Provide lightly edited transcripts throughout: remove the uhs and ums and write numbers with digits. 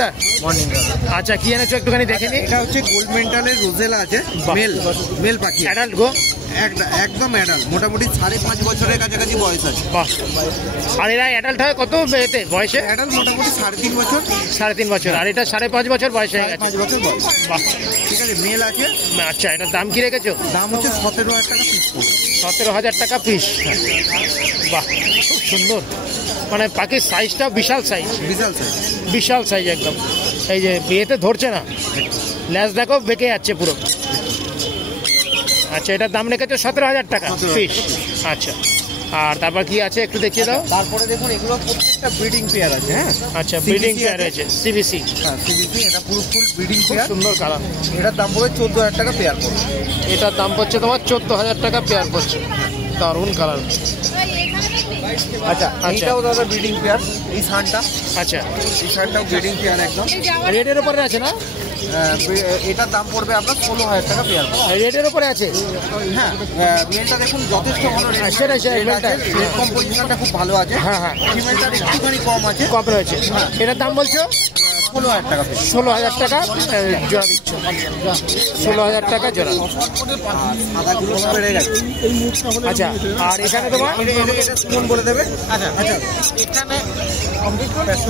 দা? Morning. আচ্ছা, কি এনেছো একটুখানি দেখে নি। এটা হচ্ছে গোল্ড মেন্টালের রোজেলা আছে, মেল পাখি, অ্যাডাল্ট গো, একদম অ্যাডাল্ট, মোটামুটি 5.5 বছরের কাছাকাছি বয়স আছে। বাহ। আর এরা অ্যাডাল্ট হয় কত এতে বয়সে? অ্যাডাল্ট মোটামুটি 3.5 বছর। 3.5 বছর, আর এটা 5.5 বছর বয়স হয়ে গেছে। 5 বছর বয়স। বাহ, ঠিক আছে, মেল আছে। আচ্ছা, এটার দাম কি রেখেছো? দাম হচ্ছে 17,000 টাকা পিস। 17,000 টাকা পিস। বাহ, খুব সুন্দর, মানে পাখির সাইজটা বিশাল সাইজ, বিশাল সাইজ একদম। এই যে বিয়েতে ধরছে না, ল্যাজ দেখো বেঁকে যাচ্ছে পুরো। আচ্ছা, এটার দাম রেখেছো 17,000 টাকা পিস। আচ্ছা, আর তারপর কি আছে একটু দেখিয়ে দাও। তারপরে দেখুন, এগুলো প্রত্যেকটা ব্রিডিং পেয়ার আছে। হ্যাঁ, আচ্ছা, ব্রিডিং পেয়ার আছে, সিবিসি। হ্যাঁ, সিবিসি, এটা পুরো ফুল ব্রিডিং পেয়ার। সুন্দর কালার। এটার দাম পড়বে 14,000 টাকা পেয়ার পড়বে। এটার দাম পড়ছে তোমার 14,000 টাকা পেয়ার পড়ছে। দারুণ কালার। আচ্ছা, এইটাও দাদা ব্রিডিং পেয়ার, এই সানটা। আচ্ছা, এই সানটাও ব্রিডিং পেয়ার একদম। রেটের উপরে আছে না? এটার দাম পড়বে আপনার 16,000 টাকা পেয়ার। রেটের উপরে আছে। হ্যাঁ, মেলটা দেখুন যথেষ্ট ভালো। রেট কম্পোজিশনটা খুব ভালো আছে। হ্যাঁ হ্যাঁ, ফিমেলটা একটুখানি কম আছে, কম রয়েছে। এটার দাম বলছো 16,000 টাকা। 16,000 টাকা জোড়া দিচ্ছ। 16,000 টাকা জোড়া। সাদাগুলো বেড়ে গেছে। আচ্ছা, আর এখানে তোমার ফোন বলে দেবে। আচ্ছা, এখানে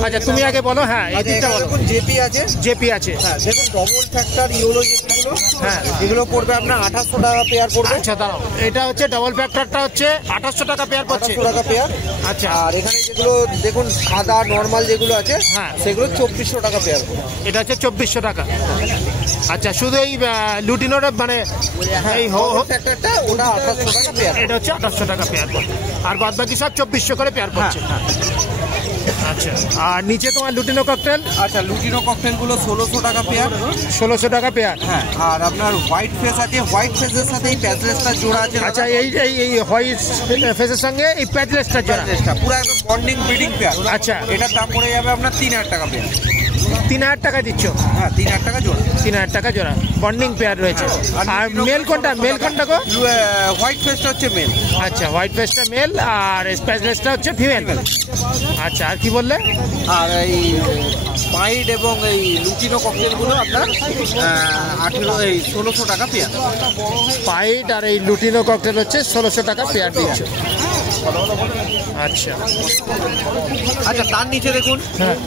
আচ্ছা, তুমি আগে বলো। হ্যাঁ, এই দিকটা বলো। জেপি আছে, জেপি আছে। হ্যাঁ দেখুন, ডবল ফ্যাক্টর ইউলো জেপিগুলো। হ্যাঁ, এগুলো পড়বে আপনার 2,800 টাকা পেয়ার পড়বে। আচ্ছা, দাঁড়াও, এটা হচ্ছে ডবল ফ্যাক্টরটা হচ্ছে 2,800 টাকা পেয়ার পড়ছে। 2,800 টাকা পেয়ার। আচ্ছা, আর এখানে যেগুলো দেখুন সাদা নর্মাল যেগুলো আছে, হ্যাঁ, সেগুলো 2,400 টাকা পেয়ার পড়বে। এটা হচ্ছে 2,400 টাকা। আচ্ছা, শুধু এই লুটিনোর মানে এই ফ্যাক্টরটা ওটা 2,800 টাকা পেয়ার। এটা হচ্ছে 2,800 টাকা পেয়ার পড়ছে, আর বাদ বাকি সব 2,400 করে পেয়ার পড়ছে। আচ্ছা, আর নিচে তোমার লুটিনো ককটেল। আচ্ছা, লুটিনো ককটেল গুলো 1,600 টাকা পেয়ার। 1,600 টাকা পেয়ার। হ্যাঁ, আর আপনার হোয়াইট ফেস আছে, হোয়াইট ফেসের সাথে এই প্যাচলেসটা জোড়া আছে। আচ্ছা, এই হোয়াইট ফেসের সঙ্গে এই প্যাচলেসটা জোড়া, পুরো একদম বন্ডিং ব্রিডিং পেয়ার। আচ্ছা, এটার দাম পড়ে যাবে আপনার 3,000 টাকা পেয়ার। 3,000 টাকা দিচ্ছ? হ্যাঁ, 3,000 টাকা জোড়া। 3,000 টাকা জোড়া বন্ডিং পেয়ার রয়েছে। আর মেল কোনটা? মেল কোনটা গো? হোয়াইট ফেসটা হচ্ছে মেল। আচ্ছা, হোয়াইট ফেসটা মেল আর স্প্যাচলেসটা হচ্ছে ফিমেল। আচ্ছা, আর কি বললে? আর এই পাইড এবং এই লুটিনো ককটেলগুলো আপনার 1600 টাকা পেয়ার। পাইড আর এই লুটিনো ককটেল হচ্ছে 1,600 টাকা পেয়ার দিচ্ছ। আচ্ছা, আচ্ছা, তার নিচে দেখুন। হ্যাঁ,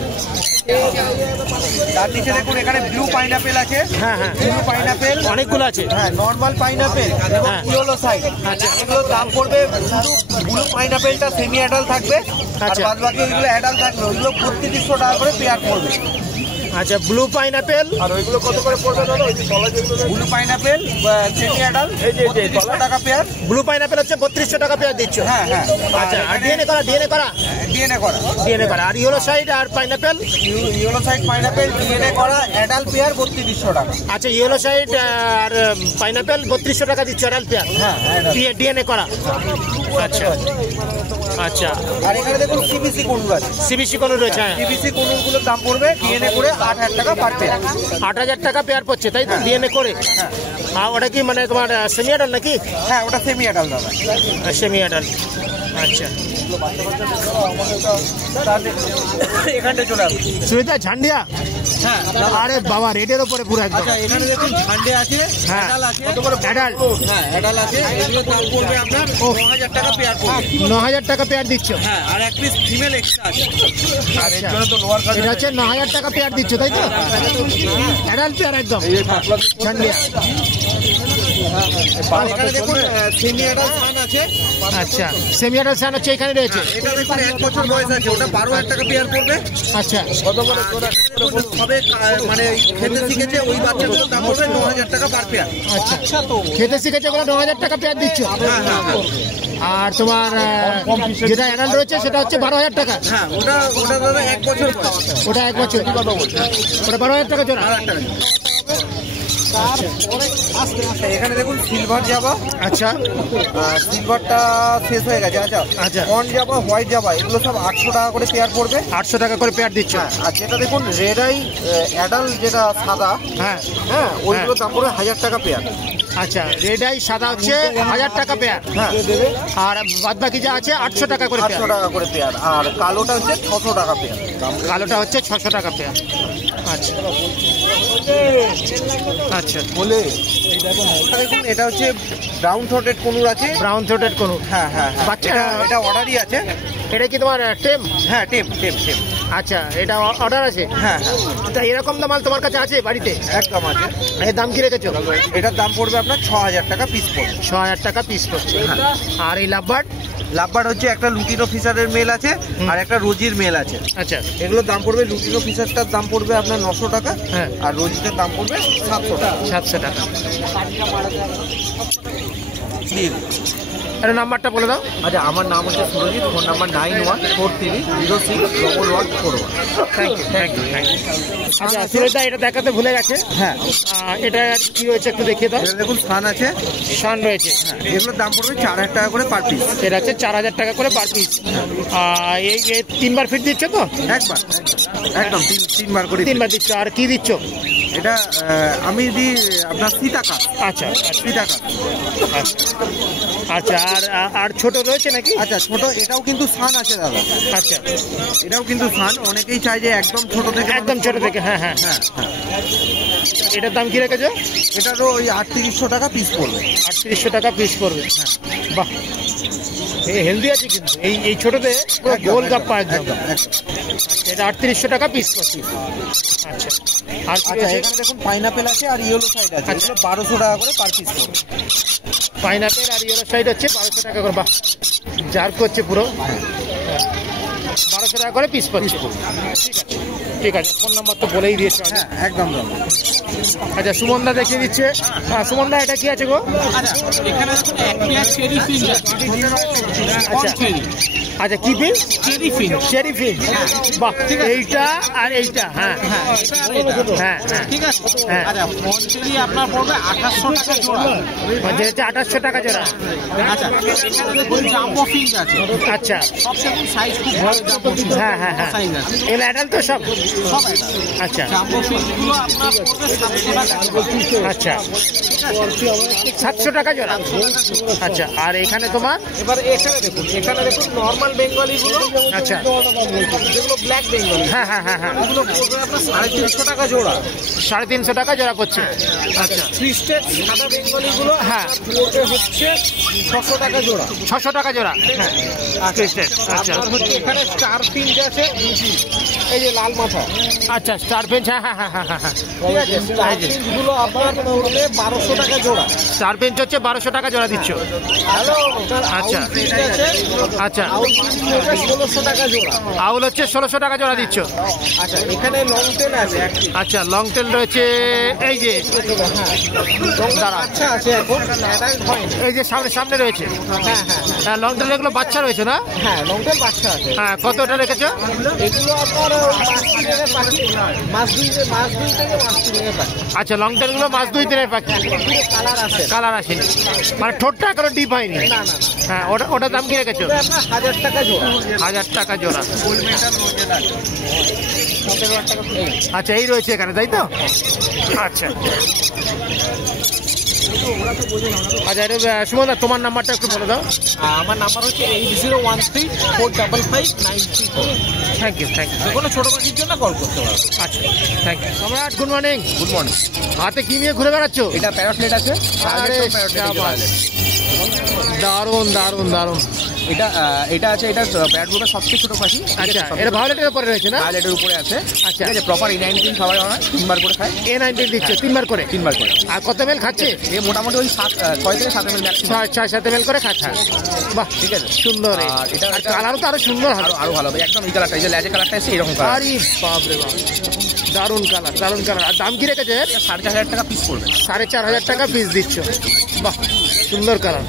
তার নিচে দেখুন, এখানে ব্লু পাইনাপেল আছে। হ্যাঁ হ্যাঁ, ব্লু পাইনাপেল অনেকগুলো আছে। হ্যাঁ, নর্মাল পাইনাপেল এবং ইয়েলো সাইড। আচ্ছা, এগুলোর দাম পড়বে, শুধু ব্লু পাইনাপেলটা সেমি অ্যাডাল্ট থাকবে, আর আচ্ছা, বাদ বাকি ওইগুলো অ্যাডাল্ট থাকবে। ওইগুলো 3,200 টাকা করে পেয়ার পড়বে। আচ্ছা, ব্লু পাইনাপেল। আর ওইগুলো কত করে পড়বে দাদা? ব্লু পাইনাপেল সেমি অ্যাডাল্ট 3,200 টাকা পেয়ার। ব্লু পাইনাপেল হচ্ছে 3,200 টাকা পেয়ার দিচ্ছ। হ্যাঁ হ্যাঁ। আচ্ছা, আর ডিএনএ করা? ডিএনএ করা, ডিএনএ করা, ডিএনএ করা। আর ইয়েলো সাইড আর pineapple? Yellow side pineapple DNA করা অ্যাডাল্ট পেয়ার 3,200 টাকা। আচ্ছা, ইয়েলো সাইড আর পাইনাপেল 3,200 টাকা দিচ্ছ অ্যাডাল্ট পেয়ার। হ্যাঁ, ডিএনএ করা। আচ্ছা আচ্ছা, আর এখানে দেখুন সিবিসি কোনুর আছে। সিবিসি কোনুর রয়েছে। হ্যাঁ, সিবিসি কোনুরগুলোর দাম পড়বে ডিএনএ করে 8,000 টাকা পার পেয়ার। 8,000 টাকা পেয়ার পড়ছে, তাই তো? ডিএনএ করে। হ্যাঁ। আর ওটা কি মানে তোমার সেমি অ্যাডাল্ট নাকি? হ্যাঁ, ওটা সেমি অ্যাডাল্ট দাদা। Semi adult. আচ্ছা, এখানটা চলে আসুন। সুবিধা ঝান্ডিয়া। হ্যাঁ, আরে বাবা, রেডের উপরে পুরো একদম। আচ্ছা, এখানে দেখুন ঝান্ডে আছে, হ্যাঁ, অ্যাডাল্ট আছে। অ্যাডাল্ট। হ্যাঁ, অ্যাডাল্ট আছে। এগুলোর দাম পড়বে আপনার 9,000 টাকা পেয়ার পড়বে। 9,000 টাকা পেয়ার দিচ্ছ। হ্যাঁ, আর এক পিস ফিমেল এক্সট্রা আছে। আর এর আচ্ছা, জন্য তো লোয়ার কাট এটা হচ্ছে 9,000 টাকা পেয়ার দিচ্ছ, তাই তো? অ্যাডাল্ট পেয়ার একদম ঝান্ডিয়া। এখানে দেখুন সেমি অ্যাডাল্ট সান আছে। আচ্ছা, সেমি অ্যাডাল্ট সান হচ্ছে এখানে রয়েছে। এটা দেখুন 1 বছর বয়স আছে, ওটা 12,000 টাকা পেয়ার পড়বে। আচ্ছা, সবে মানে খেতে শিখেছে, ওই বাচ্চাগুলোর দাম পড়বে 9,000 টাকা পার পেয়ার। আচ্ছা, খেতে শিখেছে ওগুলো 9,000 টাকা পেয়ার দিচ্ছ। হ্যাঁ হ্যাঁ হ্যাঁ। আর তোমার যেটা অ্যাডাল্ট রয়েছে সেটা হচ্ছে 12,000 টাকা। হ্যাঁ, ওটা দাদা 1 বছর বয়স। ওটা 1 বছর, ওটা 12,000 টাকা জোড়া। 12,000 টাকা। এখানে দেখুন সিলভার জাবা। আচ্ছা, সিলভারটা শেষ হয়ে গেছে। আচ্ছা আচ্ছা, কর্ন জাবা, হোয়াইট জাবা, এগুলো সব 800 টাকা করে পেয়ার পড়বে। 800 টাকা করে পেয়ার দিচ্ছ। হ্যাঁ, আর যেটা দেখুন রেড আই অ্যাডাল্ট যেটা সাদা, হ্যাঁ হ্যাঁ, ওইগুলোর দাম পড়বে 1,000 টাকা পেয়ার। আচ্ছা, রেড আই সাদা হচ্ছে 1,000 টাকা পেয়ার। হ্যাঁ, আর বাদ বাকি যা আছে 800 টাকা করে 800 টাকা করে পেয়ার। আর কালোটা হচ্ছে 600 টাকা পেয়ার। কালোটা হচ্ছে 600 টাকা পেয়ার। আচ্ছা আচ্ছা, বলে দেখুন এটা হচ্ছে ব্রাউন থ্রোটেড কনুর আছে। ব্রাউন থ্রোটেড কোনো, হ্যাঁ হ্যাঁ হ্যাঁ, বাচ্চা এটা অর্ডারই আছে। এটা কি তোমার টেম? হ্যাঁ টেম টেম টেম। আচ্ছা, এটা অর্ডার আছে? হ্যাঁ হ্যাঁ, তা এরকম তো মাল তোমার কাছে আছে বাড়িতে? একদম আছে। এর দাম কি রেখেছো? এটার দাম পড়বে আপনার 6000 টাকা পিস পড়বে। 6000 টাকা পিস পড়ছে। আর এই লাভবার্ড? লাভবার্ড হচ্ছে একটা লুটিনো ফিশারের মেল আছে আর একটা রোজির মেল আছে। আচ্ছা, এগুলোর দাম পড়বে, লুটিনো ফিশারটার দাম পড়বে আপনার 900 টাকা, হ্যাঁ, আর রোজিটার দাম পড়বে 700 টাকা। 700 টাকা। আরে নাম্বারটা বলে দাও। আচ্ছা, আমার নাম হচ্ছে Surajit, phone number 9143061141। Thank you thank you thank you. আচ্ছা সুরজদা, এটা দেখাতে ভুলে গেছে। হ্যাঁ, এটা কি রয়েছে একটু দেখিয়ে দাও। এটা দেখুন সান আছে, শান রয়েছে। এগুলোর দাম পড়বে 4000 টাকা করে পার পিস। এটা হচ্ছে 4000 টাকা করে পার পিস। এই 3বার ফিট দিচ্ছ তো? একবার একদম 3বার করে 3বার দিচ্ছ। আর কি দিচ্ছ? এটা আমি দিই আপনার সীতাকাশ। আচ্ছা সীতাকাশ। আচ্ছা, আর ছোট রয়েছে নাকি? আচ্ছা, ছোট এটাও কিন্তু সান আছে দাদা। আচ্ছা, এটাও কিন্তু সান। অনেকেই চায় যে একদম ছোট থেকে, একদম ছোট থেকে। হ্যাঁ হ্যাঁ হ্যাঁ হ্যাঁ। এটার দাম কি রেখেছো? এটারও ওই 3800 টাকা পিস পড়বে। 3800 টাকা পিস পড়বে। হ্যাঁ, বাহ, হেলদি আছে কিন্তু এই ছোটতে পুরো গোল গাপ্পা একদম। এটা 3800 টাকা পিস পড়ছে। আচ্ছা, আর আচ্ছা, এখানে দেখুন পাইনাপেল আছে আর ইয়েলো সাইড আছে। এগুলো 1200 টাকা করে পার পিস পড়বে। পাইনাপেল আর ইয়েলো সাইড হচ্ছে 1200 টাকা করে। বাহ, জার্ক হচ্ছে পুরো। 1200 টাকা করে পিস পড়ছে। ঠিক আছে, ফোন নাম্বার তো বলেই দিয়েছো। হ্যাঁ একদম। আচ্ছা, সুমনদা দেখিয়ে দিচ্ছে। সুমনদা, এটা কি আছে গো? আচ্ছা, কি ফিন? চেরি ফিন। বাহ, এইটা আর এইটা। হ্যাঁ হ্যাঁ হ্যাঁ, ঠিক আছে। হ্যাঁ, আচ্ছা, ফোনচেরি আপনার পড়বে 2800 টাকা জোড়া। মানে হচ্ছে 2800 টাকা জোড়া। আচ্ছা, এখানে দেখুন জাম্বো ফিঞ্চ আছে। আচ্ছা, সব দেখুন সাইজ খুব ভালো, জাম্বো ফিঞ্চ। হ্যাঁ হ্যাঁ হ্যাঁ, সাইজ আছে এগুলো অ্যাডাল্ট তো সব? সব এটা। আচ্ছা জাম্বো ফিঞ্চগুলো আপনার পড়বে 700 টাকা জোড়া। আচ্ছা, 700 টাকা জোড়া। আচ্ছা, আর এখানে তোমার? এবার এখানে দেখুন নর্মাল বেঙ্গলি গুলো। আচ্ছা, যেগুলো ব্ল্যাক বেঙ্গলি, হ্যাঁ হ্যাঁ হ্যাঁ হ্যাঁ, ওগুলো পড়বে আপনার 350 টাকা জোড়া। 350 টাকা জোড়া পড়ছে। আচ্ছা, ট্রিস্টেড সাদা বেঙ্গলি গুলো হ্যাঁ, পড়বে হচ্ছে 600 টাকা জোড়া। 600 টাকা জোড়া। হ্যাঁ, Twisted, আচ্ছা আর হচ্ছে এখানে স্টার ফিঞ্চ আছে, এই যে লাল মাথা। আচ্ছা, স্টার পেঞ্চ। হ্যাঁ হ্যাঁ হ্যাঁ হ্যাঁ হ্যাঁ, ঠিক আছে, স্টার ফিঞ্চ গুলো আপনার পড়বে 1200 টাকা জোড়া। স্টার পেঞ্চ হচ্ছে 1200 টাকা জোড়া দিচ্ছ। হ্যালো, আচ্ছা আছে, আচ্ছা, আউল ফিঞ্চ পড়বে 1600 টাকা জোড়া। আউল হচ্ছে 1600 টাকা জোড়া দিচ্ছ। আচ্ছা, এখানে লং টেল আছে। আচ্ছা, লং টেল রয়েছে। এই যে দাঁড়া, আচ্ছা আছে, এখন অ্যাডাল্ট হয়নি। এই যে সামনে সামনে রয়েছে। হ্যাঁ হ্যাঁ হ্যাঁ, লং টেল এগুলো বাচ্চা রয়েছে না? হ্যাঁ, লং টেল বাচ্চা আছে। হ্যাঁ, কতটা রেখেছো? এগুলো আপনার মাস 3 পাখি, মাস 2 থেকে মাস 3 পাখি। আচ্ছা, লং টেল গুলো মাস 2-3 পাখি। কালার আছে, কালার আসেনি, মানে ঠোঁটটা এখনো ডিপ হয়নি। না না না, হ্যাঁ, ওটার দাম কি রেখেছো? এটা আপনার 1000 টাকা জোড়া। 1000 টাকা জোড়া। আচ্ছা, এই রয়েছে এখানে, তাই তো? আচ্ছা আচ্ছা, এটা সুমনদা, তোমার নাম্বারটা একটু বলে দাও। আমার নাম্বার হচ্ছে 8013455934। Thank you thank you. যে কোনো ছোট পাখির জন্য কল করতে পারো। আচ্ছা, thank you. Samrat, good morning. Good morning. হাতে কি নিয়ে ঘুরে বেড়াচ্ছ? এটা প্যারাফ্লেট আছে। আরে দারুণ দারুণ দারুণ। এটা আছে, এটা প্যারাট গ্রুপের সবচেয়ে ছোট পাখি। আচ্ছা, এটা ভায়োলেটের উপরে রয়েছে না? ভায়োলেটের উপরে আছে। আচ্ছা, ঠিক আছে, প্রপার A19 খাবার হয়, 3বার করে খায়। A19 দিচ্ছে 3বার করে? 3বার করে। আর কত ml খাচ্ছে? এ মোটামুটি ওই 6 থেকে 7 ml ম্যাক্সিমাম। 6-7 ml করে খাচ্ছে। বাহ, ঠিক আছে, সুন্দর। আর এটা কালারও তো আরো সুন্দর হবে। আরো ভালো হবে একদম। এই কালারটা, এই যে লেজে কালারটা আছে, এরকম কালার। আরে বাপ রে বাপ, দারুণ কালার দারুণ কালার। আর দাম কি রেখেছে? 4500 টাকা পিস পড়বে। 4500 টাকা পিস দিচ্ছ। বাহ, সুন্দর কালার।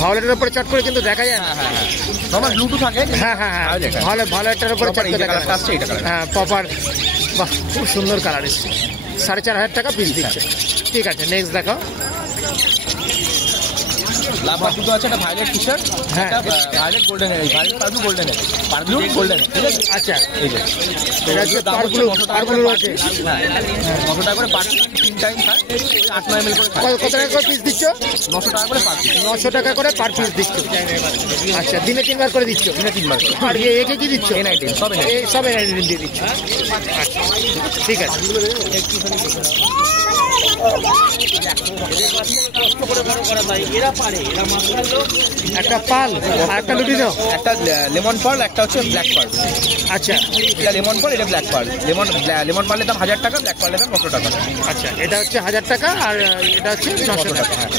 ভায়োলেটের উপরে চট করে কিন্তু দেখা যায় না। হ্যাঁ হ্যাঁ, তোমার ব্লুটুথ থাকে। হ্যাঁ হ্যাঁ হ্যাঁ, ভায়োলেটের উপরে চট করে দেখা কালারটা যায়। আসছে, এটা কালার। হ্যাঁ, প্রপার। বাহ, খুব সুন্দর কালার এসছে। 4500 টাকা পিস দিচ্ছে। ঠিক আছে, নেক্সট দেখাও। লাভবার দুটো আছে, একটা ভায়োলেট টি শার্ট, হ্যাঁ। একটা ভায়োলেট গোল্ডেন, ভায়োলেট পারব্লু গোল্ডেন, পারব্লু গোল্ডেন, ঠিক আছে? আচ্ছা, এই যে এটা হচ্ছে দাম হচ্ছে পারব্লু, 900 টাকা পারব্লু করে আছে। হ্যাঁ 900 টাকা করে পার 3 টাইম খায়, 8-9 ml করে খায়। কত টাকা করে পিস দিচ্ছ? 900 টাকা করে পার পিস, 900 টাকা করে পার পিস দিচ্ছ। আচ্ছা, দিনে 3 বার করে দিচ্ছ। দিনে 3 বার। আর একে কি দিচ্ছ? N19 সব N19 এই সব N19 দিয়ে দিচ্ছ। আচ্ছা, ঠিক আছে। একটা পাল আর একটা লুটি দাও। একটা লেমন পার্ল, একটা হচ্ছে ব্ল্যাক পার্ল। আচ্ছা, এটা লেমন পার্ল, এটা ব্ল্যাক পার্ল। লেমন পার্লের দাম 1000 টাকা, ব্ল্যাক পার্লের দাম 900 টাকা। আচ্ছা, এটা হচ্ছে 1000 টাকা আর এটা হচ্ছে 900 টাকা। হ্যাঁ।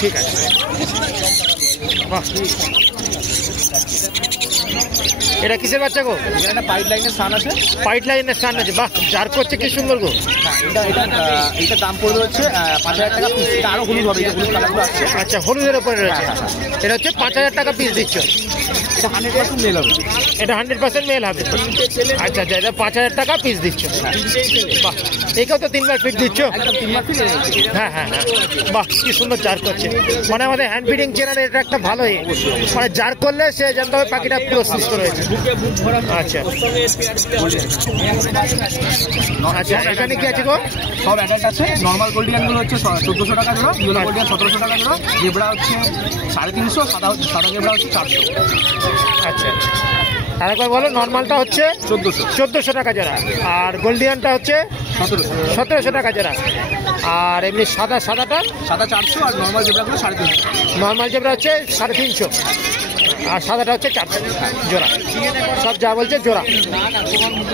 ঠিক আছে, বাহ। এটা কিসের বাচ্চা গো? এখানে একটা পাইপ লাইনের সান আছে। পাইট লাইনের স্টান্ড আছে, বাহ। জার করছে কি সুন্দর গো। হ্যাঁ, এটা দাম পড়বে হচ্ছে 5000 টাকা পিস। এটা আরো হলুদ হবে, এটা হলুদ কালারগুলো আসছে। আচ্ছা, হলুদের ওপরে রয়েছে। এটা হচ্ছে 5000 টাকা পিস দিচ্ছ। এটা 100% মেল হবে। এটা 100% মেল হবে। আচ্ছা আচ্ছা, এটা 5000 টাকা পিস দিচ্ছ। বাহ, একেও তো 3 বার ফিট দিচ্ছ। একদম 3 মাস পিস। হ্যাঁ হ্যাঁ হ্যাঁ, বাহ, কি সুন্দর জার করছে। মানে আমাদের হ্যান্ড ফিডিং চেনার এটা একটা ভালো মানে জার করলে সে জানতে হবে পাখিটা পুরো সুস্থ রয়েছে। আচ্ছা আচ্ছা, এখানে কি আছে গো? সব অ্যাডাল্ট আছে। নর্মাল গোল্ডিয়ানগুলো হচ্ছে 1400 টাকা জোড়া, ইয়েলো গোল্ডিয়ান 1700 টাকা জোড়া, জেব্রা হচ্ছে 350, সাদা জেব্রা হচ্ছে 400। আচ্ছা, তারপর বলো, নর্মালটা হচ্ছে 1400 টাকা জোড়া, আর গোল্ডিয়ানটা হচ্ছে 1700 টাকা জোড়া, আর এমনি সাদাটা সাদা 400, আর নর্মাল জেব্রাগুলো 350। নর্মাল যেটা হচ্ছে 350, আর সাদাটা হচ্ছে 400 জোড়া। সব যা বলছে জোড়া।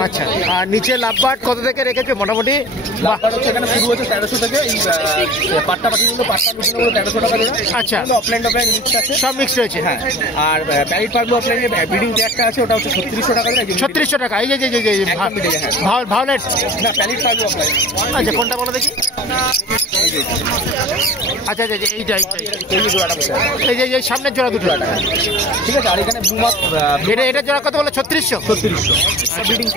আচ্ছা, আর নিচে লাভবার্ড কত থেকে রেখেছো মোটামুটি? লাভবার হচ্ছে এখানে শুরু হচ্ছে 1300 থেকে। এই পাট্টা পাখিগুলো, পাট্টা লুটিগুলো 1300 টাকা জোড়া। আচ্ছা, অফলাইন মিক্স আছে, সব মিক্স রয়েছে। হ্যাঁ। আর প্যারিট পার্ল অফলাইনে ব্রিডিং একটা আছে, ওটা হচ্ছে 3600 টাকা জোড়া। 3600 টাকা। এই যে একদম মিলে যায়, হ্যাঁ। ভায়োলেট। না, প্যারিট পার্ল অফলাইন। আচ্ছা, কোনটা বলো দেখি? আচ্ছা আচ্ছা, এইটাই এই যে জোড়াটা বসে আছে। এই যে সামনের জোড়া দুটো। ঠিক আছে। আর এখানে ব্লু মাস্ক, এটা জোড়া কত বলো? 3600। 3600 ব্রিডিং।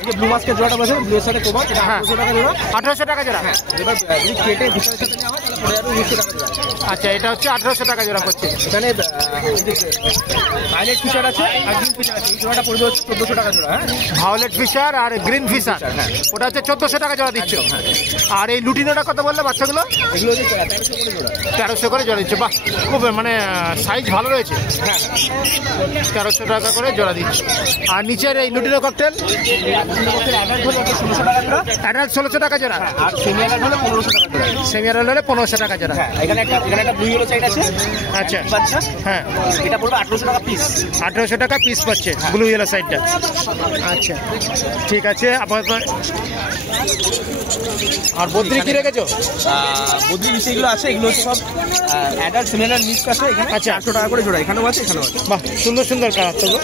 এই যে ব্লু মাস্কের জোড়াটা বসে, ব্লু এর সাথে কোভার, এটা হ্যাঁ। 800 টাকা জোড়া। 1800 টাকা জোড়া। এবার যদি কেটে ভিতরের সাথে নেওয়া হয় তাহলে পড়ে যাবে 1900 টাকা জোড়া। আচ্ছা, এটা হচ্ছে 1800 টাকা জোড়া করছে। এখানে ভায়োলেট ফিচার আছে আর গ্রিন ফিচার আছে। এই জোড়াটা পড়বে হচ্ছে 1400 টাকা জোড়া। হ্যাঁ, ভায়োলেট ফিশার আর গ্রিন ফিশার, হ্যাঁ। ওটা হচ্ছে 1400 টাকা জোড়া দিচ্ছ। আর এই লুটিনোটা কত বললে বাচ্চাগুলো? এগুলো হচ্ছে 1300 করে জোড়া। 1300 করে জোড়া দিচ্ছে, বাহ, খুব মানে সাইজ ভালো রয়েছে। হ্যাঁ, 1300 টাকা করে জোড়া দিচ্ছে। আর নিচের এই লুটিনো ককটেল অ্যাডাল্ট হলে 1600 টাকা জোড়া, অ্যাডাল্ট 1600 টাকা জোড়া, আর সেমি অ্যাডাল্ট হলে 1500 টাকা জোড়া। সেমিয়ার হলে 1500 টাকা জোড়া। হ্যাঁ, এখানে একটা ব্লু ইয়েলো সাইড আছে। আচ্ছা, বাচ্চা, হ্যাঁ, এটা পড়বে 1800 টাকা পিস। 1800 টাকা পিস পাচ্ছে ব্লু ইয়েলো সাইডটা। আচ্ছা, ঠিক আছে। আপাতত আর বদ্রি কি রেখেছো? বদ্রি মিশিয়েগুলো আছে, এগুলো হচ্ছে সব অ্যাডাল্ট সিমিলার মিক্স আছে। এখানে আচ্ছা। 800 টাকা করে জোড়া, এখানেও আছে, এখানেও আছে। বাহ, সুন্দর সুন্দর কালার তো গো।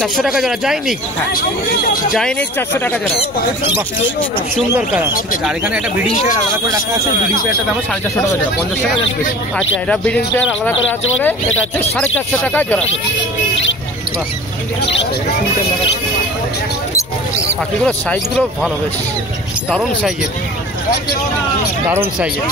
400 টাকা জোড়া জাইনিক। হ্যাঁ, জাইনিক 400 টাকা জোড়া, বাহ, সুন্দর কালার। ঠিক আছে। আর এখানে একটা ব্রিডিং পেয়ার আলাদা করে রাখা আছে। ব্রিডিং পেয়ারটার দাম 450 টাকা জোড়া, 50 টাকা জাস্ট বেশি। আচ্ছা, এটা ব্রিডিং পেয়ার আলাদা করে আছে বলে এটা হচ্ছে 450 টাকা জোড়া। বাহ, পাখিগুলোর সাইজগুলো ভালো, বেশ দারুণ সাইজের, দারুণ সাইজের।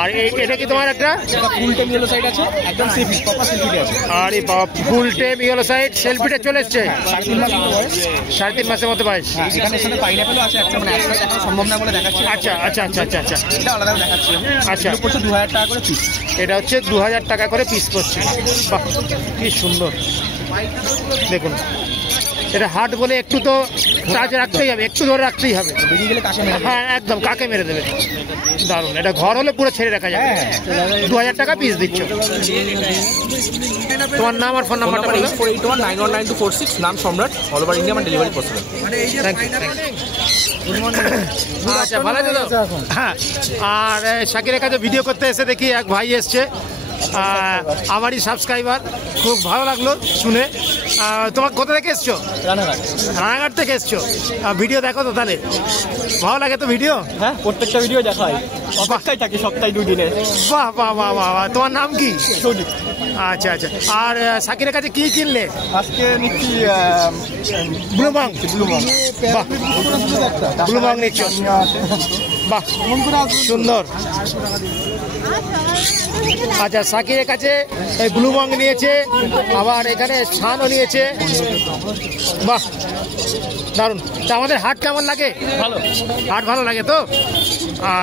আর এটা কি তোমার একটা? ফুল টেম ইয়েলো সাইড আছে, একদম সেফি, প্রপার সেফি আছে। আর এই ফুল টেম ইয়েলো সাইড সেলফিটা চলে এসছে। 3.5 মাস বয়স। 3.5 মাসের মতো বয়স। হ্যাঁ, এখানে সাথে পাইনাপেলও আছে একটা, মানে একটা দেখা সম্ভব না বলে দেখাচ্ছি। আচ্ছা আচ্ছা আচ্ছা আচ্ছা আচ্ছা, এটা আলাদা দেখাচ্ছি। আচ্ছা, এগুলো পড়ছে 2000 টাকা করে পিস। এটা হচ্ছে 2000 টাকা করে পিস পড়ছে। বাহ, কি সুন্দর, দেখুন। এটা হাট বলে একটু তো টাচ রাখতেই হবে, একটু ধরে রাখতেই হবে। বেরিয়ে গেলে কাছে মেরে দেবে। হ্যাঁ, একদম কাকে মেরে দেবে। দারুণ, এটা ঘর হলে পুরো ছেড়ে রাখা যাবে। 2000 টাকা পিস দিচ্ছ। তোমার নাম আর ফোন নাম্বারটা বলো। 8481919246, নাম সম্রাট, অল ওভার ইন্ডিয়া, আমার delivery possible. Thank you, thank you. আচ্ছা, ভালো আছো তো? হ্যাঁ। আর শাকিরের কাছে ভিডিও করতে এসে দেখি এক ভাই এসছে, আমারই সাবস্ক্রাইবার, খুব ভালো লাগলো শুনে। তোমার কোথা থেকে এসছো? রানাঘাট থেকে এসছো। ভিডিও দেখো তো তাহলে? ভালো লাগে তো ভিডিও? হ্যাঁ, প্রত্যেকটা ভিডিও দেখা হয়, অপেক্ষায় থাকি সপ্তাহে 2 দিনে। বাহ বাহ বাহ বাহ বাহ। তোমার নাম কি? আচ্ছা আচ্ছা। আর শাকিরের কাছে কি কিনলে? আজকে নিচ্ছি ব্লুবাং। বাহ, ব্লুবাং নিচ্ছ, বাহ, সুন্দর। আচ্ছা, সাকিরের কাছে এই ব্লু মং নিয়েছে, আবার এখানে শানও নিয়েছে। বাহ, দারুণ। তা আমাদের হাট কেমন লাগে? ভালো। হাট ভালো লাগে তো?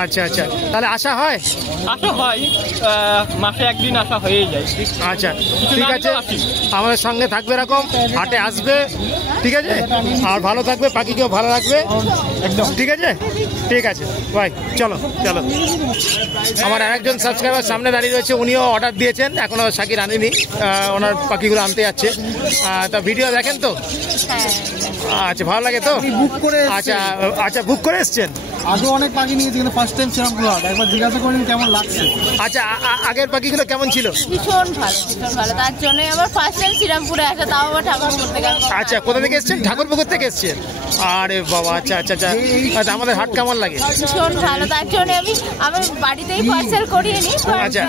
আচ্ছা আচ্ছা, তাহলে আসা হয়? আসা হয়, মাসে একদিন আসা হয়েই যায়। আচ্ছা ঠিক আছে, আমাদের সঙ্গে থাকবে, এরকম হাটে আসবে, ঠিক আছে? আর ভালো থাকবে, পাখিকেও ভালো রাখবে, একদম ঠিক আছে। ঠিক আছে ভাই, চলো চলো। আমার আরেকজন সাবস্ক্রাইবার সামনে দাঁড়িয়ে রয়েছে, উনিও অর্ডার দিয়েছেন, এখনও সাকির আনেনি, ওনার পাখিগুলো আনতে যাচ্ছে। তা ভিডিও দেখেন তো? আচ্ছা, ভালো লাগে তো? বুক করে আচ্ছা আচ্ছা, বুক করে এসছেন? আগে অনেক পাখি নিয়েছি, কিন্তু ফার্স্ট টাইম শ্রীরামপুর হাট, একবার জিজ্ঞাসা করেন কেমন লাগছে। আচ্ছা, আগের পাখিগুলো কেমন ছিল? ভীষণ ভালো, ভীষণ ভালো। তার জন্যই আমার ফার্স্ট টাইম শ্রীরামপুরে আসা, তাও আবার ঠাকুরপুর থেকে। আচ্ছা, কোথা থেকে এসছেন? ঠাকুরপুকুর থেকে এসছেন? আরে বাবা, আচ্ছা আচ্ছা আচ্ছা। আচ্ছা, আমাদের হাট কেমন লাগে? ভীষণ ভালো, তার জন্য আমি আমার বাড়িতেই পার্সেল করিয়ে নিই। আচ্ছা।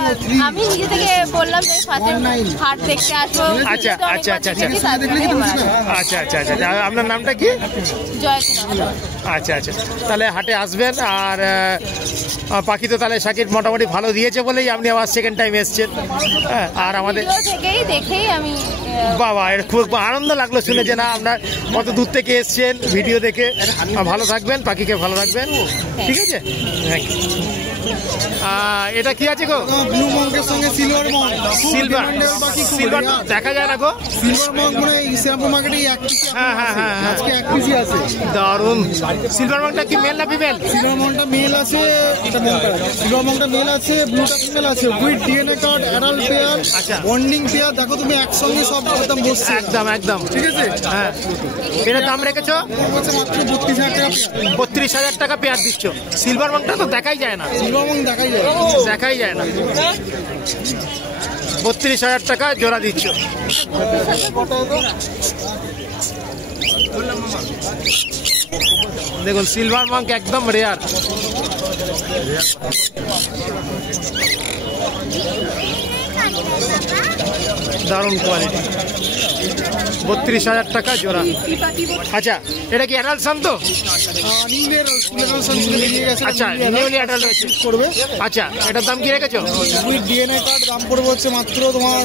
আমি নিজে থেকে বললাম যে ফার্স্ট হাট দেখতে আসবো। আচ্ছা আচ্ছা আচ্ছা আচ্ছা আচ্ছা আচ্ছা আচ্ছা। আপনার নামটা কি? জয়। আচ্ছা আচ্ছা, তাহলে হাটে আসবেন। আর পাখি তো তাহলে সাকিব মোটামুটি ভালো দিয়েছে বলেই আপনি আবার সেকেন্ড টাইম এসছেন। হ্যাঁ, আর আমাদের থেকেই দেখেই আমি বাবা, এর খুব আনন্দ লাগলো শুনে যে না, আপনার কত দূর থেকে এসছেন ভিডিও দেখে। ভালো থাকবেন, পাখিকে ভালো রাখবেন, ঠিক আছে? Thank you. এটা কি আছে গো? ব্লু মঙ্কের সঙ্গে সিলভার মঙ্ক। সিলভার, সিলভার দেখা যায় না গো। সিলভার মঙ্ক মানে শ্রীরামপুর মার্কেটে এক পিসি। হ্যাঁ হ্যাঁ হ্যাঁ, আজকে এক পিসি আছে। দারুণ। সিলভার মংটা কি মেল না ফিমেল? সিলভার মঙ্কটা মেল আছে, এটা মঙ্কটা সিলভার মঙ্কটা মেল আছে, ব্লুটা ফিমেল আছে, with DNA card, adult pair, আচ্ছা। Bonding pair. দেখো তুমি একসঙ্গে সব একদম বসছে, একদম একদম, ঠিক আছে? হ্যাঁ। এটার দাম রেখেছো? হচ্ছে মাত্র 32,000 টাকা। 32,000 টাকা পেয়ার দিচ্ছ। সিলভার মংটা তো দেখাই যায় না, সিলভার মঙ্ক দেখাই যায়। দেখাই যায় না। 32,000 টাকা জোড়া দিচ্ছ। দেখুন, সিলভার মাঙ্ক একদম রেয়ার। দারুণ কোয়ালিটি। 32,000 টাকা জোড়া। আচ্ছা, এটা কি অ্যাডাল্ট সান তো? আচ্ছা, নিউলি অ্যাডাল্ট হয়েছে করবে। আচ্ছা, এটার দাম কি রেখেছো? উইথ ডিএনএ কার্ড দাম পড়বে হচ্ছে মাত্র তোমার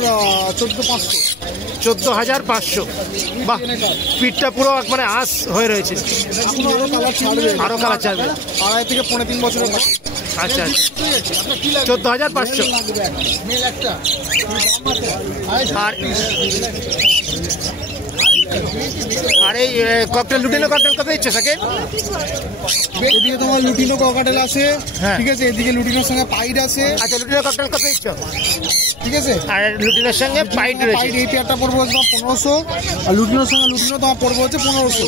14,500। 14,500। বাহ, পিঠটা পুরো মানে আঁশ হয়ে রয়েছে, আরো কালার ছাড়বে, আরো কালার চাইবে। 2.5 থেকে 3.5 বছরের পাখি। আচ্ছা, 14,500। আর আর এই ককটেল, লুটিনো ককটেল কত দিচ্ছে সাকে? এদিকে তোমার লুটিনো ককাটেল আছে, হ্যাঁ। ঠিক আছে? এদিকে লুটিনোর সঙ্গে পাইড আছে। আচ্ছা, লুটিনো ককটেল কত দিচ্ছ? ঠিক আছে, আর লুটিনোর সঙ্গে পাইট রয়েছে। পাইড এই পেয়ারটা পড়বে হচ্ছে তোমার 1500, আর লুটিনোর সঙ্গে লুটিনো তোমার পড়বে হচ্ছে 1500।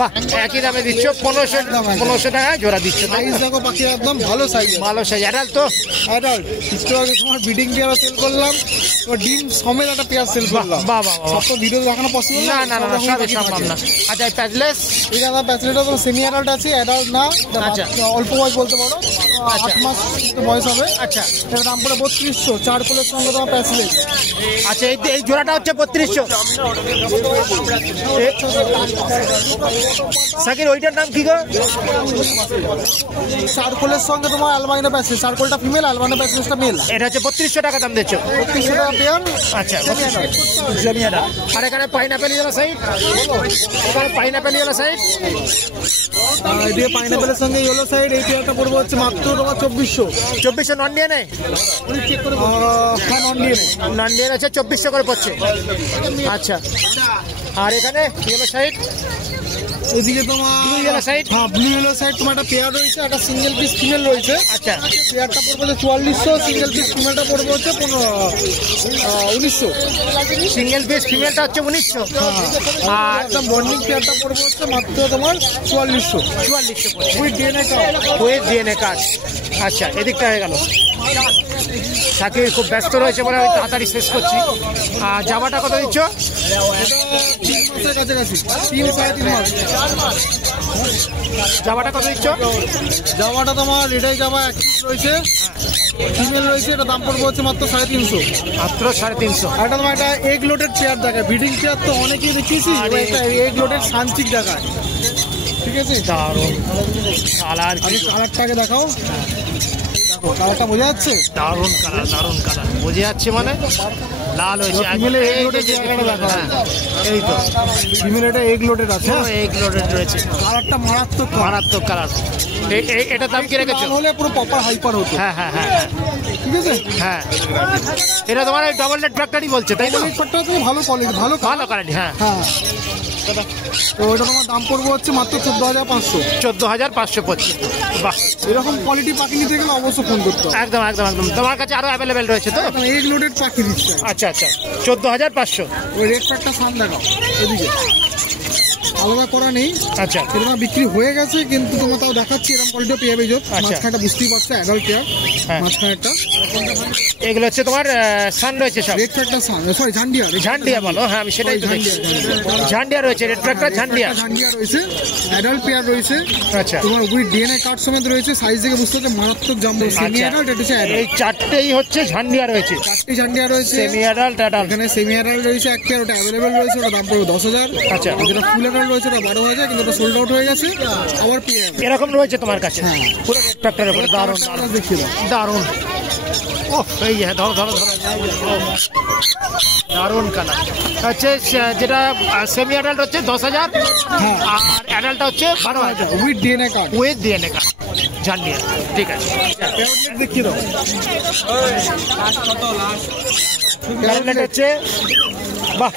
বাহ, একই দামে দিচ্ছ। 1500 টাকা জোড়া দিচ্ছ। সাইজ দেখো পাখি একদম ভালো সাইজ, ভালো সাইজ। অ্যাডাল্ট তো? অ্যাডাল্ট। একটু আগে তোমার ব্রিডিং পেয়ারও সেল করলাম, তো ডিম সমেত একটা পেয়ার সেল করলাম। বাহ বাহ বাহ। সব তো ভিডিও দেখানো পসিবল না না না, সবই সম্ভব না। আচ্ছা, প্যাচলেস? এই দাদা প্যাচলেটটা তো সেমি অ্যাডাল্ট আছে, অ্যাডাল্ট না, আচ্ছা। অল্প বয়স বলতে পারো, 8 মাস বয়স হবে। আচ্ছা এর দাম পড়ে 3200, 4 কোলের সঙ্গে তোমার প্যাচলেট। আচ্ছা, এই জোড়াটা হচ্ছে 3200। সাকির, ওইটার নাম কি গো? 4 কোলের সঙ্গে তোমার অ্যালবাইনো প্যাচলেট, 4 কোলটা ফিমেল, অ্যালবাইনো প্যাচলেটটা মেল। এটা হচ্ছে 3200 টাকা দাম দিচ্ছ। 3200 টাকা পেয়ার। আচ্ছা, জমিয়াটা। আর এখানে পাইনাপেল ইয়েলো সাইড, এখানে পাইনাপেল ইয়েলো সাইড, এদিকে পাইনাপেলের সঙ্গে ইয়েলো সাইড, এই পেয়ারটা পড়বে হচ্ছে মাত্র তোমার 2400। 2400 নন ডিএনএ? হ্যাঁ, নন ডিএনএ। নন ডিএনএ হচ্ছে 2400 করে পড়ছে। আচ্ছা, আর এখানে ইয়েলো সাইড, ওদিকে তোমার ব্লু ইয়েলো সাইড। হ্যাঁ, ব্লু ইয়েলো সাইড তোমার একটা পেয়ার রয়েছে, একটা সিঙ্গেল পিস ফিমেল রয়েছে। আচ্ছা, পেয়ারটা পড়বে হচ্ছে 4400, সিঙ্গেল পিস ফিমেলটা পড়বে হচ্ছে 1900। সিঙ্গেল পিস ফিমেলটা হচ্ছে 1900। আর একটা মর্নিং পেয়ারটা পড়বে হচ্ছে মাত্র তোমার 4400। 4400 পড়ছে with DNA card. With DNA card. আচ্ছা, এদিকটা হয়ে গেল। সাকিব খুব ব্যস্ত রয়েছে বলে আমি তাড়াতাড়ি শেষ করছি। আর জামাটা কত দিচ্ছ? এটা 3 মাসের কাছাকাছি, 3-3.5 মাস। জামাটা কত দিচ্ছ? জামাটা তোমার এটাই জামা এক পিস রয়েছে, ফিমেল রয়েছে, এটা দাম পড়বে হচ্ছে মাত্র 350। মাত্র 350। আর এটা তোমার একটা এগ লোডেড চেয়ার দেখায়, ব্রিডিং চেয়ার তো অনেকেই দেখিয়েছি, এবার একটা এগ লোডেড সানচিক দেখায়, ঠিক আছে? দারুণ কালার। আগে কালারটাকে দেখাও, দেখো দেখো কালারটা বোঝা যাচ্ছে। দারুণ কালার, দারুণ কালার, বোঝা যাচ্ছে মানে লাল হয়েছে। ফিমেলে এগ লোডেড জায়গাটা দেখা হ্যাঁ, এই তো ফিমেল এটা এগ লোডেড আছে। এগ লোডেড রয়েছে, কালারটা মারাত্মক মারাত্মক কালার। এটা দাম কি রেখেছো? হলে পুরো প্রপার হাইপার হতো। হ্যাঁ হ্যাঁ হ্যাঁ ঠিক আছে, হ্যাঁ, এটা তোমার ডবল রেড ফ্যাক্টরি বলছে তাই তো? ভালো কোয়ালিটি, ভালো ভালো কোয়ালিটি। হ্যাঁ হ্যাঁ। তো ওটা তোমার দাম পড়বে হচ্ছে মাত্র 14,500। 14,500 পড়ছে। বাহ, এরকম কোয়ালিটি পাখি নিতে গেলে অবশ্যই ফোন করতে হবে। একদম একদম একদম। তোমার কাছে আরো অ্যাভেলেবেল রয়েছে তো? এগ লোডেড পাখি দিচ্ছে। আচ্ছা আচ্ছা, 14,500। ওই রেড ফ্যাক্টর সান দেখাও এদিকে, আলাদা করা নেই। আচ্ছা, তোমার বিক্রি হয়ে গেছে কিন্তু তোমার তাও দেখাচ্ছি এরকম কোয়ালিটি পেয়ে যাবে। মাঝখানটা বুঝতেই পারছো, অ্যাডাল্ট পেয়ার। হ্যাঁ, মাঝখানেরটা এগুলো হচ্ছে তোমার সান রয়েছে সব। রেড ফ্যাক্টর সান, সরি ঝান্ডিয়া। ঝান্ডিয়া বলো, হ্যাঁ আমি সেটাই তো দেখছি। ঝান্ডিয়া রয়েছে, রেড ফ্যাক্টর ঝান্ডিয়া। ঝান্ডিয়া রয়েছে, অ্যাডাল্ট পেয়ার রয়েছে। আচ্ছা, তোমার উইথ ডিএনএ কার্ড সমেত রয়েছে। সাইজ দেখে বুঝতে হচ্ছে মারাত্মক জাম্বো। সেমি অ্যাডাল্ট, এটা হচ্ছে এই চারটেই হচ্ছে ঝান্ডিয়া রয়েছে। চারটি ঝান্ডিয়া রয়েছে, সেমি অ্যাডাল্ট, অ্যাডাল্ট। এখানে সেমি অ্যাডাল্ট রয়েছে এক পেয়ার, ওটা অ্যাভেলেবেল রয়েছে, ওটা দাম পড়বে 10,000। আচ্ছা, যেটা ফুল অ্যাডাল্ট রয়েছে ওটা 12,000, কিন্তু ওটা সোল্ড আউট হয়ে গেছে, আবার পেয়ে যাবে। এরকম রয়েছে তোমার কাছে হ্যাঁ, পুরো রেড ফ্যাক্টরের উপরে। দারুণ দারুণ দেখিয়ে দাও। দারুণ। ও এই যে ধরো ধরো ধরো, দারুণ কালার হচ্ছে। যেটা সেমি অ্যাডাল্ট হচ্ছে 10,000, হ্যাঁ, আর অ্যাডাল্টটা হচ্ছে 12,000 with DNA card. With DNA card. ঝান্ডিয়া, ঠিক আছে। প্যারোলেট দেখিয়ে দাও। প্যারোলেট হচ্ছে, বাহ,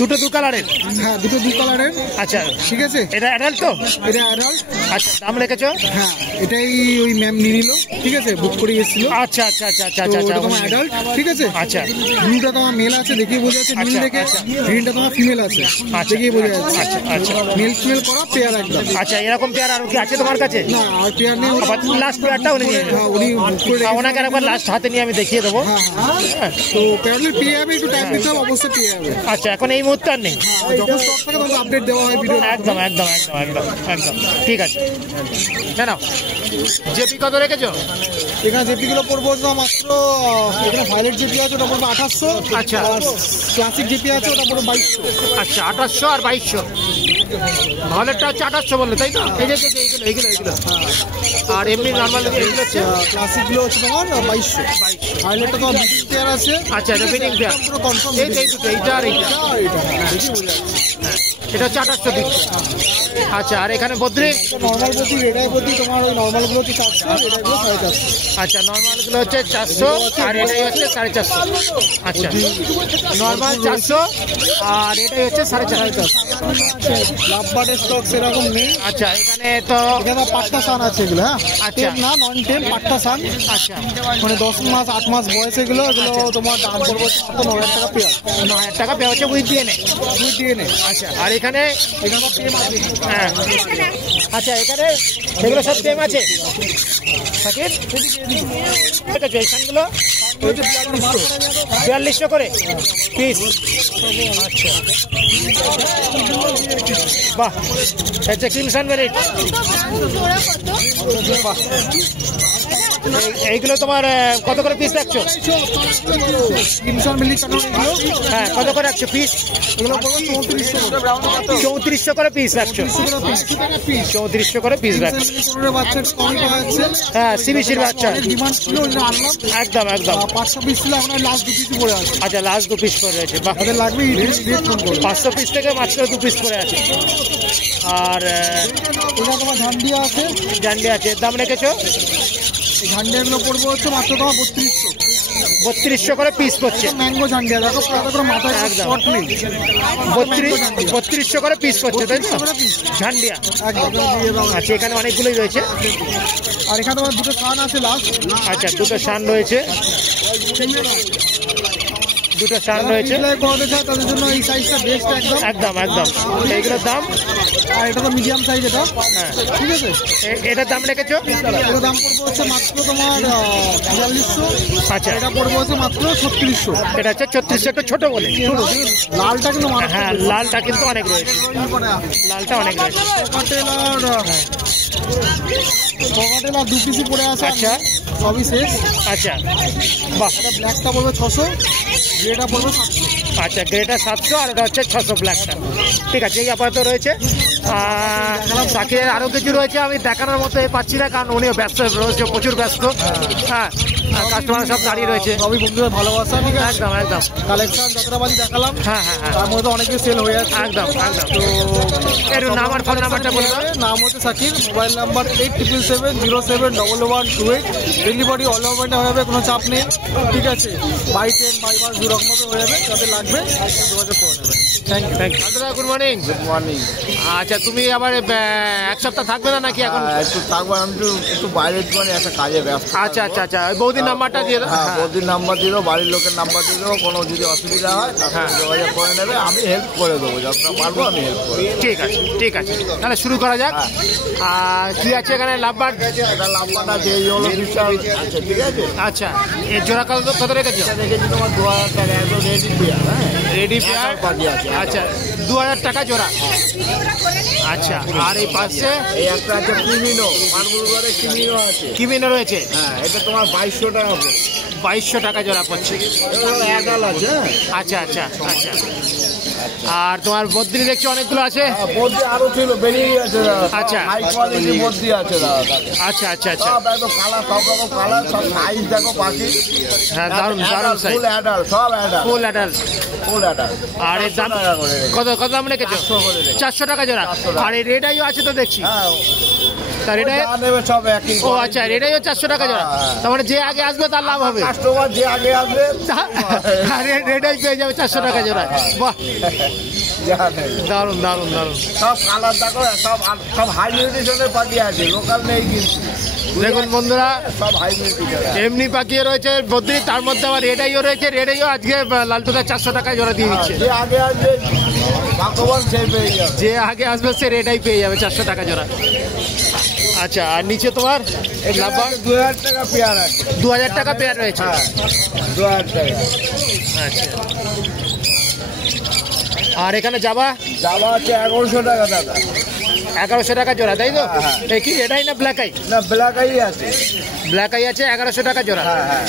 দুটো দু কালারের। হ্যাঁ, দুটো দু কালারের। আচ্ছা, ঠিক আছে, এটা অ্যাডাল্ট তো? এটা অ্যাডাল্ট। আচ্ছা, দাম রেখেছো? হ্যাঁ, এটাই ওই ম্যাম নিয়ে নিল। ঠিক আছে, বুক করে এসেছিল। আচ্ছা আচ্ছা আচ্ছা আচ্ছা তো আচ্ছা ওটা তোমার অ্যাডাল্ট। ঠিক আছে, আচ্ছা ব্লুটা তোমার মেল আছে, দেখিয়ে বোঝা যাচ্ছে। নীল আচ্ছা, দেখে আচ্ছা। গ্রিনটা তোমার ফিমেল আছে, দেখিয়ে বোঝা যাচ্ছে। আচ্ছা আচ্ছা মেল ফিমেল করা পেয়ার একদম। আচ্ছা, এরকম পেয়ার আর কি আছে তোমার কাছে? না, আর পেয়ার নেই। আবার লাস্ট পেয়ারটা উনি নিয়ে নেবেন। হ্যাঁ, উনি বুক করে রেখেছেন। ওনাকে একবার লাস্ট হাতে নিয়ে আমি দেখিয়ে দেবো। হ্যাঁ, হ্যাঁ। তো প্যারোলেট পেয়ে যাবে, একটু টাইম দিতে হবে, অবশ্যই পেয়ে যাবে। আচ্ছা, এখন এই মুহূর্তে আর নেই। হ্যাঁ, যখন স্টক থাকে তখন আপডেট দেওয়া হয় ভিডিও। একদম একদম একদম একদম একদম, ঠিক আছে। কেন জেপি কত রেখেছো? এখানে জেপিগুলো পড়বো না মাত্র, এখানে ভায়োলেট জেপি আছে ওটা পড়বে 2800। আচ্ছা। আর ক্লাসিক জেপি আছে ওটা পড়বে 2200। আচ্ছা, 2800 আর 2200। ভালোটা হচ্ছে 2800 বললে তাই তো? এই যে এইগুলো এইগুলো এইগুলো। আর এমনি নর্মাল এইগুলো হচ্ছে ক্লাসিকগুলো হচ্ছে তোমার 2200। ভায়োলেটটা তোমার ব্রিডিং পেয়ার আছে। আচ্ছা, এটা বিডিং পেয়ার। পুরো কনফার্ম। এই তো, এই দুটো, এইটা আর এইটা। এটা হচ্ছে 2800 দিচ্ছে। আচ্ছা, আর এখানে বদ্রি নর্মাল বলছি, রেডাই বলছি তোমার ওই নর্মালগুলো হচ্ছে 400, রেডাইগুলো 450। আচ্ছা, নর্মালগুলো হচ্ছে 400 আর এটাই হচ্ছে 450। আচ্ছা, নর্মাল 400 আর এটাই হচ্ছে 450। লাভবার্ডের স্টক সেরকম নেই। আচ্ছা, এখানে তো এখানে পাট্টা সান আছে এগুলো। হ্যাঁ, আচ্ছা। টেপ না, নন টেপ, পাট্টা সান। আচ্ছা, মানে 10 মাস 8 মাস বয়স এগুলো তোমার দাম পড়বে মাত্র 9,000 টাকা পেয়ার। 9,000 টাকা পেয়ে হচ্ছে উইথ ডিএনএ। দুই ডিএনএ। আচ্ছা, আর এখানে এখানে টেপ আছে। হ্যাঁ, আচ্ছা, এখানে এগুলো সব সেম আছে। সাকিব ঠিক আছে, এইখানগুলো 4200 করে পিস। আচ্ছা, বাহ, আচ্ছা, ক্রিমসন ভ্যারাইটি। বাহ, এইগুলো তোমার কত করে পিস রাখছো? 300 মিলি কার্টন এগুলো। হ্যাঁ, কত করে রাখছো পিস? এগুলো পড়বে 3400 করে পিস রাখছো। 3400 করে পিস রাখছো। বাচ্চা কমই পাওয়া যাচ্ছে। হ্যাঁ, সিবিসির বাচ্চা। ডিমান্ড ছিল ওই জন্য আনলাম। একদম একদম। 500 পিস ছিল, এখন লাস্ট 2 পিস পড়ে আছে। আচ্ছা, লাস্ট 2 পিস করে রয়েছে। বাহ, তাদের লাগবে ইডিয়েট ফোন করবে। 500 পিস থেকে মাত্র 2 পিস করে আছে। আর এটা তোমার ঝান্ডিয়া আছে। জান্ডি আছে, দাম রেখেছো? এই ঝান্ডিয়াগুলো পড়বে হচ্ছে মাত্র তোমার 3200। 3200 করে পিস পড়ছে। ম্যাঙ্গো ঝান্ডিয়া দেখো, পুরো করে মাথায় একদম। স্পট নেই। 3200 করে পিস পড়ছে তাই তো? 3200 করে পিস। ঝান্ডিয়া। একদম দিয়ে দাও। আচ্ছা, এখানে অনেকগুলোই রয়েছে। আর এখানে তোমার দুটো কান আছে লাস্ট। আচ্ছা, দুটো শান রয়েছে, দুটো শান রয়েছে। করতে চায় তাদের জন্য এই সাইজটা বেস্ট একদম। একদম একদম। এইগুলোর দাম? আর এটা তো মিডিয়াম সাইজ এটা। হ্যাঁ, ঠিক আছে, এটার দাম রেখেছো? এটা দাম পড়বে হচ্ছে মাত্র তোমার 4200। আচ্ছা, এটা পড়বে হচ্ছে মাত্র 3600। এটা হচ্ছে 3600, একটু ছোট বলে। লালটা কিন্তু হ্যাঁ, লালটা কিন্তু অনেক রয়েছে, লালটা অনেক রয়েছে। পকেটেল আর 2 পিসি পড়ে আছে। আচ্ছা, সবই শেষ। আচ্ছা, বাহ, এটা ব্ল্যাকটা পড়বে 600, গ্রেটা পড়বে 700। আচ্ছা, গ্রেটা 700 আর ওটা হচ্ছে 600 ব্ল্যাকটা। ঠিক আছে, এই আপাতত রয়েছে। শাকিরের আরো কিছু রয়েছে, আমি দেখানোর মতো পাচ্ছি না কারণ উনিও ব্যস্ত রয়েছে, প্রচুর ব্যস্ত। হ্যাঁ, কাস্টমার সব দাঁড়িয়ে রয়েছে। সবই বন্ধুদের ভালোবাসা, ঠিক আছে? একদম একদম। কালেকশন যতটা বাজি দেখালাম, হ্যাঁ হ্যাঁ হ্যাঁ, তার মধ্যে অনেকে সেল হয়ে যাচ্ছে। একদম একদম। তো এর নাম আর ফোন নাম্বারটা বলে দাও। নাম হচ্ছে Shakir, mobile number 8777071128। Delivery all over India হয়ে যাবে, কোনো চাপ নেই, ঠিক আছে? বাই ট্রেন বাই বাস দু রকমভাবে হয়ে যাবে, যাদের লাগবে যোগাযোগ করে নেবে। Thank you thank you. Good morning. Good morning. আচ্ছা, তুমি আবার এক সপ্তাহ থাকবে না নাকি এখন? একটু থাকবো, আমি একটু বাইরে একটুখানি একটা কাজে ব্যস্ত। আচ্ছা আচ্ছা আচ্ছা, ওই বৌদির নাম্বারটা দিয়ে দাও। হ্যাঁ, বৌদির নাম্বার দিয়ে দেবো, বাড়ির লোকের নাম্বার দিয়ে দেবো। কোনো যদি অসুবিধা হয় তাহলে যোগাযোগ করে নেবে, আমি হেল্প করে দেবো, যতটা পারবো আমি হেল্প করে দেবো। ঠিক আছে ঠিক আছে, তাহলে শুরু করা যাক। আর কি আছে এখানে? লাভবার, এটা লাম্বার আছে, এই হলো বিশাল আছে, ঠিক আছে? আচ্ছা, এর জোড়া কত রেখেছো? এটা দেখেছি তোমার 2000 টাকা, একদম রেডি পেয়ার। হ্যাঁ, রেডি পেয়ার। পাখি আছে। আচ্ছা, 2000 টাকা জোড়া। আচ্ছা, আর এই পাশে এই একটা আছে কিমিনো, মার্বল ঘরে কিমিনো আছে। কিমিনো রয়েছে। হ্যাঁ, এটা তোমার 2200 টাকা পড়বে। 2200 টাকা জোড়া পড়ছে। এটা অ্যাডাল আছে। আচ্ছা আচ্ছা আচ্ছা। আর তোমার বদ্রি দেখছি অনেকগুলো আছে। হ্যাঁ, বদ্রি আরো ছিল, বেরিয়ে গেছে। আচ্ছা। হাই কোয়ালিটি বদ্রি আছে দাদা। আচ্ছা আচ্ছা আচ্ছা। সব একদম কালার, সব রকম কালার, সব সাইজ দেখো পাখি। হ্যাঁ, দারুণ দারুণ সাইজ। ফুল অ্যাডাল, সব adult, full adult. Full adult. আর এর দাম 400 টাকা করে রেখেছি। কত দাম রেখেছো? 400 করে রেখেছি। 400 টাকা জোড়া। 400 টাকা। আর এই রেডাইও আছে তো দেখছি। হ্যাঁ, তার রেডাই, যা নেবে সব একই। ও আচ্ছা, রেডাইও 400 টাকা জোড়া। হ্যাঁ। তার মানে যে আগে আসবে তার লাভ হবে। কাস্টমার যে আগে আসবে রেডাই পেয়ে যাবে 400 টাকা জোড়া। বাহ, যা নেবে। দারুণ দারুণ দারুণ। সব কালার দেখো, সব হাই নিউট্রিশনের পাখি আছে, লোকাল নেই কিন্তু। দেখুন বন্ধুরা, সব হাই নিউট্রিশন। এমনি পাখিও রয়েছে বদ্রি, তার মধ্যে আবার রেডাইও রয়েছে। রেডাইও আজকে লালটুদা 400 টাকায় জোড়া দিয়ে দিচ্ছে। যে আগে আসবে ভাগ্যবান সেই পেয়ে যাবে। যে আগে আসবে সে রেডাই পেয়ে যাবে 400 টাকা জোড়া। আচ্ছা, আর নিচে তোমার লাভবার 2000 টাকা পেয়ার আছে। 2000 টাকা পেয়ার রয়েছে। হ্যাঁ, 2000 টাকা। আচ্ছা, আর এখানে যাবা জামা আছে 1100 টাকা দাদা। 1100 টাকা জোড়া, তাই তো? হ্যাঁ, এই কি রেডাই না ব্ল্যাক আই? না, ব্ল্যাক আই আছে। ব্ল্যাক আই আছে 1100 টাকা জোড়া। হ্যাঁ হ্যাঁ,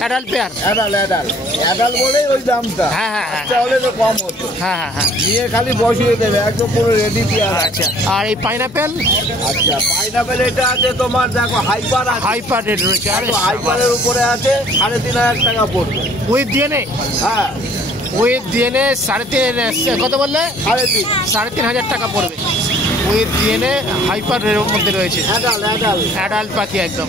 adult pair. Adult adult adult বলেই ওই দামটা। হ্যাঁ, হ্যাঁ, হ্যাঁ। আচ্ছা, হলে তো কম হতো। হ্যাঁ হ্যাঁ হ্যাঁ। নিয়ে খালি বসিয়ে দেবে, একদম পুরো রেডি পেয়ার আছে। আচ্ছা, আর এই পাইনাপেল আচ্ছা, পাইনাপেল এটা আছে তোমার, দেখো হাইপার আছে। হাইপার রেড রয়েছে। আরে হাইপারের উপরে আছে 3500 টাকা পড়বে। উইথ ডিএনএ, হ্যাঁ, উইথ ডিএনএ 3.5, কত বললে? 3.5। 3500 টাকা পড়বে। উইথ ডিএনএ হাইপার রেড মধ্যে রয়েছে। অ্যাডাল অ্যাডাল অ্যাডাল্ট পাখি একদম।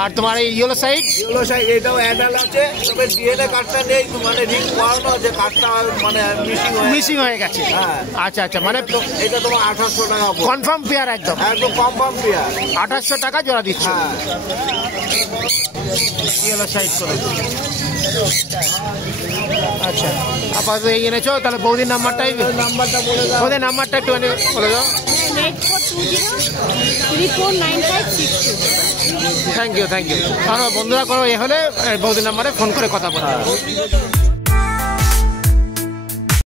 আর তোমার এই ইয়েলো সাইড, ইয়েলো সাইড এটাও অ্যাডাল আছে, তবে ডিএনএ কার্ডটা নেই, মানে রিং করানো আছে, কার্ডটা মানে মিসিং হয়ে গেছে। হ্যাঁ। আচ্ছা আচ্ছা, মানে এটা তোমার 2800 টাকা পড়বে। কনফার্ম পেয়ার একদম। একদম কনফার্ম পেয়ার। 2800 টাকা জোড়া দিচ্ছে। হ্যাঁ, ইয়েলো সাইড করে। আচ্ছা, আপাতত এই এনেছো, তাহলে বৌদির নাম্বারটাই, নাম্বারটা বলে দাও। বৌদির নাম্বারটা একটু বলে দাও। 8420 349562। Thank you thank you. কারণ বন্ধুরা কোনো এ হলে বৌদির নাম্বারে ফোন করে কথা বলে।